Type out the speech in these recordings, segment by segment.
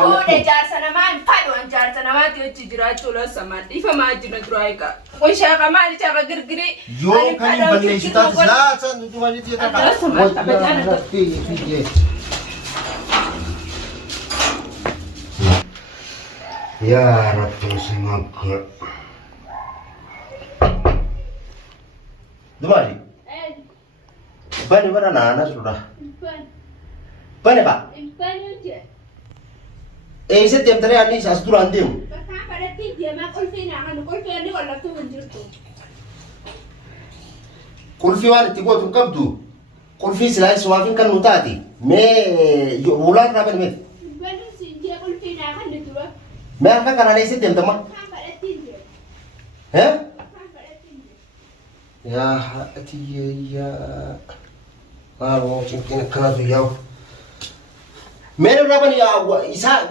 fuudhee jaarsa namaa hin fadhu jaarsa namaatti hojii jiraachuu loosamaan dhiifamaa jira duraayiqa. Kun shaaqa maali shaaqa girgirii. Yoo kan hin balleessu taate laata nuti walitti jedhama. Loosamaan qabajaan Ya Rabbi semoga. Dumali. Bani mana nana sudah. Bani kak. Isa tiap hari ani sastur andim. Pada tiga mak kulfi ni kalau tu menjurtu. Kulfi wan tiga tu kam tu. Kulfi selain suafin kan mutati. Me ular apa ni me? Bani si dia kulfi ni akan ditua. Me apa kan ani tiap teman? Pada tiga. Heh? Pada tiga. Ya hati ya. Mau cincin kena tu yau. Menu apa ni ya? Isa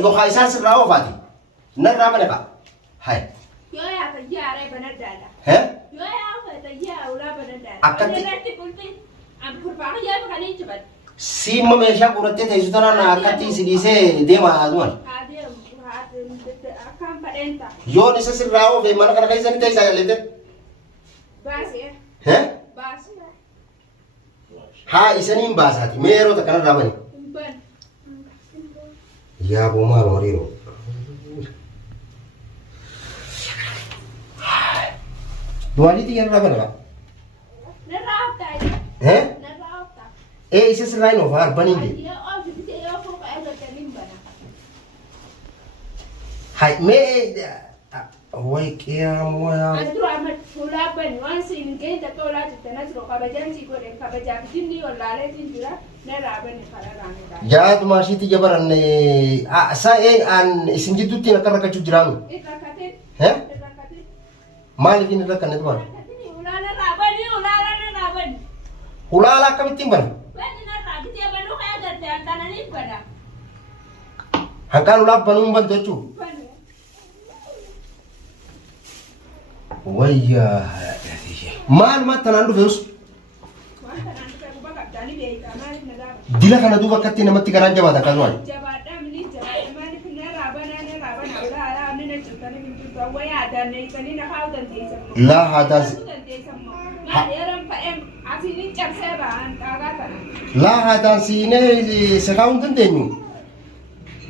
yo Isa serau Fati. Nak apa ni kak? Hai. Yo ya kerja ada benar dah. Heh? Yo ya kerja ulah benar dah. Akan nanti kulfi. Ampun pak ya bukan ini cepat. Si memesha kurate teh sudah na akati si dise dema aduan. Ada akan pada entah. Yo nisa serau be mana kana kaisa ni teh saya lete. Bas ya. Heh? Bas. Ha isa ni mbas hati. Mero tak kana apa ni? Ban. Ya boma loriro. Dua ni tiga apa nak? Nerauta. Heh? Nerauta. Isa selain over bani ni. Dia oh jadi dia aku ada telimba. Hai me wai kia moya. Antro amat pula ban wan sin ke ta tola tana tro kabajan si ko den kabajan jinni wala le jinjira neraban ni kala rane da. Ya tu masih tiga baran ni. Saya an isinji tu tiada kerja kejujuran. Ikakate. Heh? Ikakate. Mal ini dah kena tu mana? Ulala raban ni ulala raban. Hulala kami timban. Ban na rabi dia banu kaya garte antana ni pada. Hangkan ulah banung bantu cu. Ban. Waya. Mal mat tanandu feus. Dila kana duba katti namatti garan jabata kanwan. Jabata mini jabata mani finna raban ulala amni na chutani mintu waya adan ni kani na kau dan desa. La hadas. Yaran pa em asini chapse ba antagata. La hadas ini sekaun tentenyu.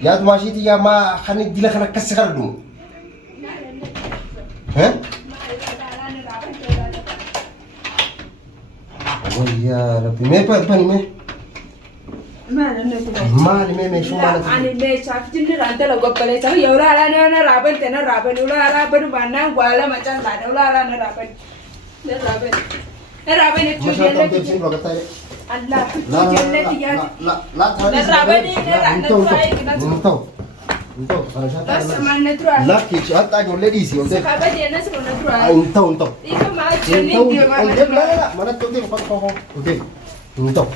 Ya tu masih tiga ma kani dila kana kasar du. Heh? Waya, tapi me apa ni me? Mali me cuma ani me chaf jinni ranta la goppale cha yawra ala na raban tena raban ula ala banu banna gwala macam la ula ala na raban ni masa tahu tepsin berapa tadi? Allah jannati ya la tadi raban ni na try kita untuk kalau saya bas manna try la kicau tak jolly di sini untuk sakabe dia na sona try untuk ika ma jenni dia mana tu dia kau okey untuk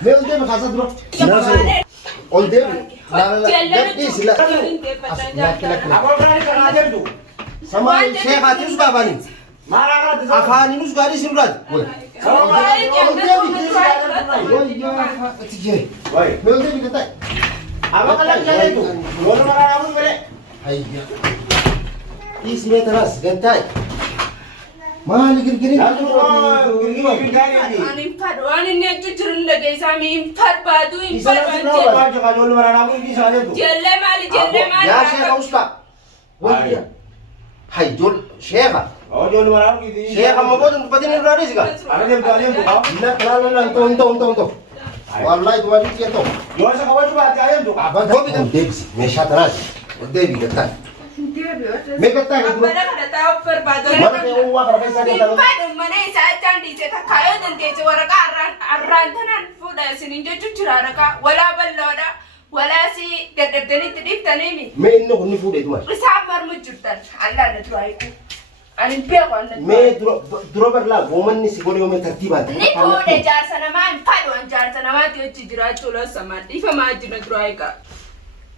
Leo dia berkasa dulu. All day. Jadi sila. Sama Syekh Atis bapa ni. Afan ini juga di sini lagi. Leo dia dikata. Apa kalau jalan itu? Mana mana kamu boleh? Ayah. Di sini terus gantai. Mali gini. Ani padu ani ne tujurin lagi sami impat padu impat jelle mali. Ya Syekh Ustaz. Wah. Hai jol Syekh. Oh jol mana gitu. Syekh kamu buat tempat ini berada sih kan? Ada yang kalian tu kau. Ina kenalan untuk. Wallahi tu wajib dia tu. Jual sekarang juga ada ayam tu. Abang kau bilang Devi, mesha teras. Devi kata. Mereka tahu. Abang ada tahu perbadu. Mana yang uang kerana saya dah tahu. Impadu mana saya candi saya tak kaya dan dia cewara karan tanan fuda sini jo cucura raka wala balloda wala si terdeni terdip tanemi. Me no ni fuda itu mas. Sabar mujudan Allah na tuaiku. Anin pia ko na. Me duro berla woman ni siguri woman tertiba. Ni fuda jar sana ma impadu an jar sana ma tio cijira chulo sama. Ifa ma jina tuaika.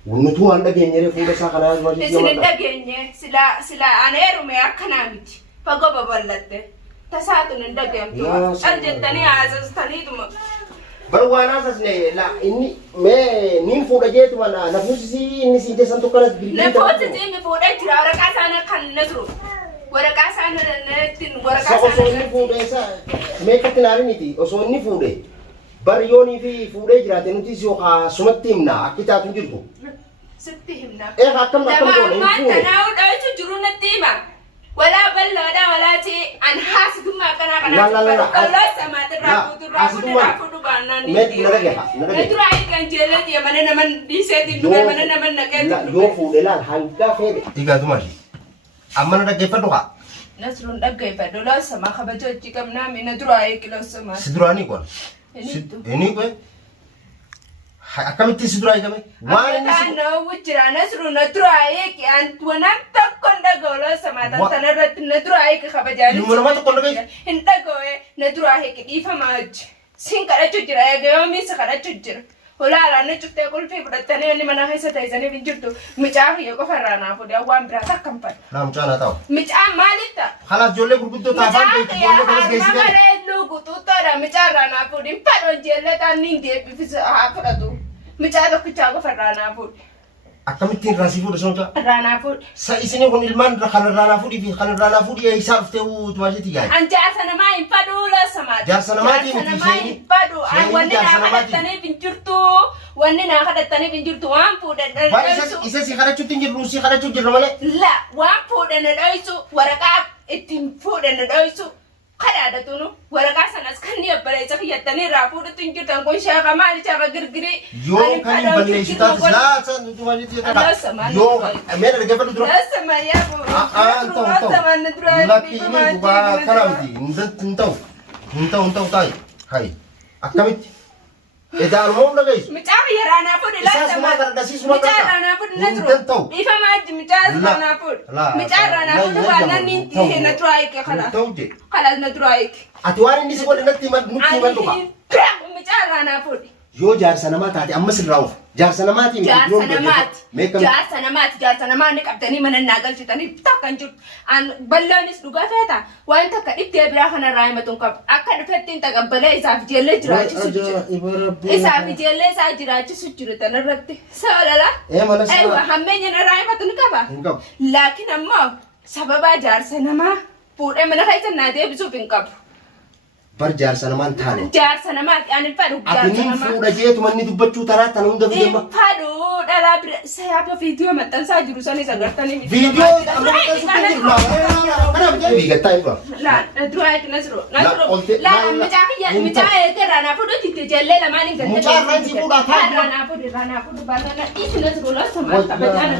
Unutu anda genyere fuda sakana masih. Sila genye sila aneru me akana miti. Pago babalatte. tasaatun hin dhaggeemtu. Jettanii haasastaniituma. Barwaana asasne la inni me nin fuudha jeetu mana nafusi inni si jesan to kana bilbil. Nafusi mi fuudha jira waraqaa sana kan nasru. Waraqaa sana nettin waraqaa sana. Osoo inni fuudhe sa meeqatti naariniti osoo inni fuudhe baryoonii fi fuudhee jiraate nuti si yookaan sumatti himna akka taatu jirtu. Sitti himna. Akkam goone hin fuudhe. Tanaa dhaachu jiru natti hima. Wala balloodha walaati an haasummaa kana Allah samaati irraa fuudhu baannaan ni Natura kan jeelati mana naman dhiiseeti dhume mana naman naqeeti yoo fuudhe laal hanga fedhe digatuma amma na dhaggeeffadhu haa Nasruun dhaggeeffadhu laal samaa kabajoo itti qabnaa mi Natura eegilaw samaa si duraanii kun inni kun akkamitti si duraa eegame waan inni si wajjira Nasruun Natura eegi an wanaan tokkoon dhaga'u samaa tanarratti Natura eegi kabajaa hin dhaga'u Natura eegi dhiifamaa hojii sin kadhachuu jira eegayoomis kadhachuu jira holaala na cuftee qulfii fudhattanii inni mana keessa taa'isaniif hin jirtu micaa kiyya qofa irraa naafuu waan biraa takkan fadhu. Naa micaa naa ta'u. Micaan maalitta? Kalaas ijoollee gurguddoo taafaan beeku ijoollee kanas geessite. Micaa kiyya harma malee guutuuttoodha micaa irraa naafuu hin fadhu ijoollee ta'an ni deebifis haa fudhatu micaa tokkichaa qofa irraa naafuu. Akkamittiin raasii fuudha sonta? Irraa fuudh. Sa isin kun ilmaan kan irraa fuudhi fi kan irraa fuudhi isaa dhuftee tumaajiti yaa'e. An jaarsa namaa hin fadhu la samaati. Jaarsa namaatii miti ishee hin fadhu. Wanni naa kadhattaniif hin jirtu. Wanni naa kadhattaniif hin jirtu waan fuudhan. Isa si kadhachuutti hin jirru si kadhachuu jirra malee. La waan fuudhan dho'isu waraqaa ittiin fuudhan dho'isu. Kadhaadhatunu waraqaa sanas kan ni abbareessa kiyyattanii irraa fuudhutti hin jirtan kun shaaqa maali shaaqa girgirii. Yoo kan hin balleessu taate laasa tumaajiti jedhama. Yoo meeshaa dhaggeeffadhu dura. Laasa mayyaa ta'u. Lakki inni gubaa kana miti hin ta'u taa'e. Hayi akkamitti. Edaan moo dhaggeessu. Micaa yaraanaa fuudhi laasa micaa yaraanaa fuudhi na jiru. Ifa maaji micaa yaraanaa fuudhi. Micaa yaraanaa fuudhi waan nanni hin na dura eeke kala. Kala na dura eeke. Ati waan inni si godhe natti himadhuka. Micaa yaraanaa fuudhi. Yoo jaarsa namaa taate amma sirraa ufu. Jaarsa namaati miti. Jaarsa namaati qabdanii mana naa galchitanii takkan jirtu. An balloonis dhugaa feeta waan takka dhibdee biraa kanarraa himatuun qabu. Akka dhufettiin taqabbalee isaaf ijoollee jiraachisu jiru. Isaaf ijoollee isaa jiraachisu jiru tanarratti. Soolala. Hammeenya narraa himatu ni qaba. Laakiin ammoo sababa jaarsa namaa fuudhee mana keessa naa deebisuuf hin qabu. Bar jaarsa namaan taane. Jaarsa namaati ani fadhu jaarsa namaa. Ati fuudha jeetu manni dubbachuu taraa tan hunda fideema. Fadhu dhalaa bira sayaaba viidiyoo maxxansaa jiru sanis agartanii miti. Viidiyoo amma maxxansuutti jiru laa. Kana biyya biigattaa hin dura. Laa duraa eegi Nasroo. Laa micaa eegarraa naa fuudhu itti ijoollee lamaan hin galchee. Mucaa irraa si fuudhaa taa'u. Irraa naa fuudhu baanana dhiisi Nasroo laasa maal qabachaa na.